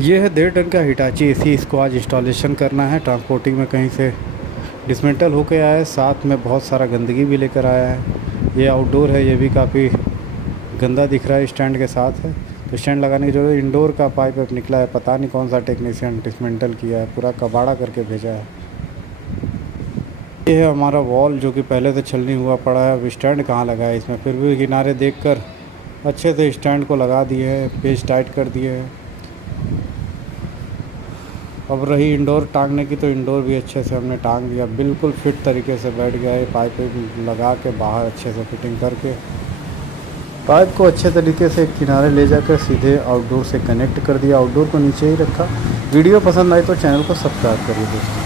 ये है 1.5 टन का हिटाची एसी। इसको आज इंस्टॉलेशन करना है। ट्रांसपोर्टिंग में कहीं से डिसमेंटल होके आया है, साथ में बहुत सारा गंदगी भी लेकर आया है। ये आउटडोर है, ये भी काफ़ी गंदा दिख रहा है, स्टैंड के साथ है तो स्टैंड लगाने की जरूरत। इंडोर का पाइप निकला है, पता नहीं कौन सा टेक्नीशियन डिसमेंटल किया है, पूरा कबाड़ा करके भेजा है। ये है हमारा वॉल जो कि पहले से छलनी हुआ पड़ा है। अब स्टैंड कहाँ लगा है इसमें, फिर भी किनारे देखकर अच्छे से स्टैंड को लगा दिए हैं, पेज टाइट कर दिए हैं। अब रही इंडोर टांगने की, तो इंडोर भी अच्छे से हमने टांग दिया, बिल्कुल फिट तरीके से बैठ गया है। पाइप लगा के बाहर अच्छे से फिटिंग करके पाइप को अच्छे तरीके से किनारे ले जाकर सीधे आउटडोर से कनेक्ट कर दिया। आउटडोर को नीचे ही रखा। वीडियो पसंद आई तो चैनल को सब्सक्राइब करिए दोस्तों।